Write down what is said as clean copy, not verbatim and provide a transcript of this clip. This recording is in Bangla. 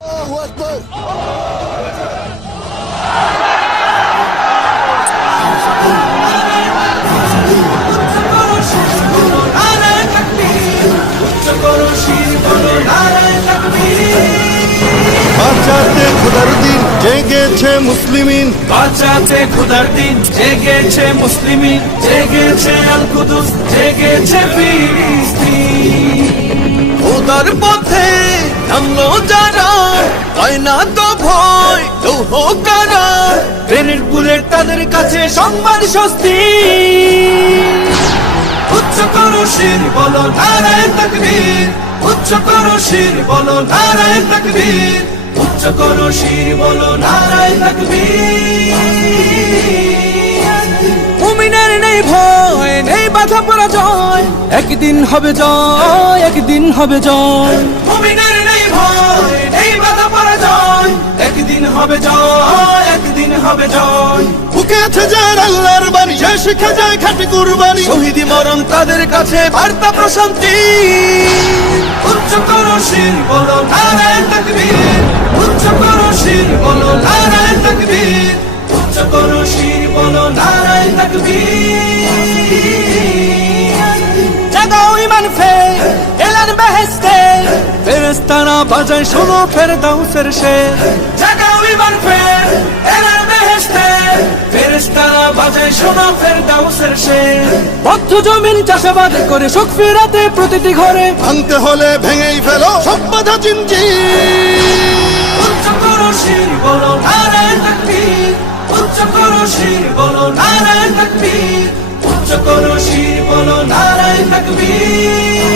আল্লাহু আকবার। বাঁচাতে খোদার দিন জেগেছে মুসলিমিন, বাঁচাতে খোদার দিন জেগেছে মুসলিমিন, জেগেছে আল কুদুস, জেগেছে ফিলিস্তিন। খোদার পথে নামলো যারা, হয় না তো ভয় লৌহ কারা, ট্রেনের বুলেট তাদের কাছে সংবাদ স্বস্তি। উচ্চ করো শির বলো নারায়ে তাকবীর, উচ্চ করো শির বলো নারায়ে তাকবীর, উচ্চ করো শির বলো নারায়ে তাকবীর। মুমিনের নেই ভয়, নেই বাধা পরাজয়, একদিন হবে জয়, একদিন হবে জয়। মুমিনের নেই ভয়, নেই বাধা পরাজয়, একদিন হবে জয়, একদিন হবে জয়। বুকে আছে যার আল্লাহর বাণী, সে শিখে যায় খাঁটি কুরবানি। শহীদি মরণ তাদের কাছে বার্তা প্রশান্তি। উচ্চ করো শির বলো নারায়ে তাকবীর, উচ্চ করো শির বলো নারায়ে তাকবীর, উচ্চ করো শির বলো নারায়ে তাকবীর। জাগাও ঈমান ফের এলান বেহেশতে, ফেরেশতারা বাজায় শোনো ফেরদাউসের শের। জাগাও ঈমান ফের এলান বেহেশতে, ফেরেশতারা বাজায় শোনো ফেরদাউসের শের। বদ্ধ জমিন চাষাবাদ করে সুখ ফিরাতে প্রতিটি ঘরে, ভাঙতে হলে ভেঙেই ফেলো সব বাধা জিনজির। উচ্চ করো শির বলো নারায়ে তাকবীর, উচ্চ করো শির বলো নারায়ে তাকবীর, উচ্চ করো শির বলো নারায়ে তাকবীর।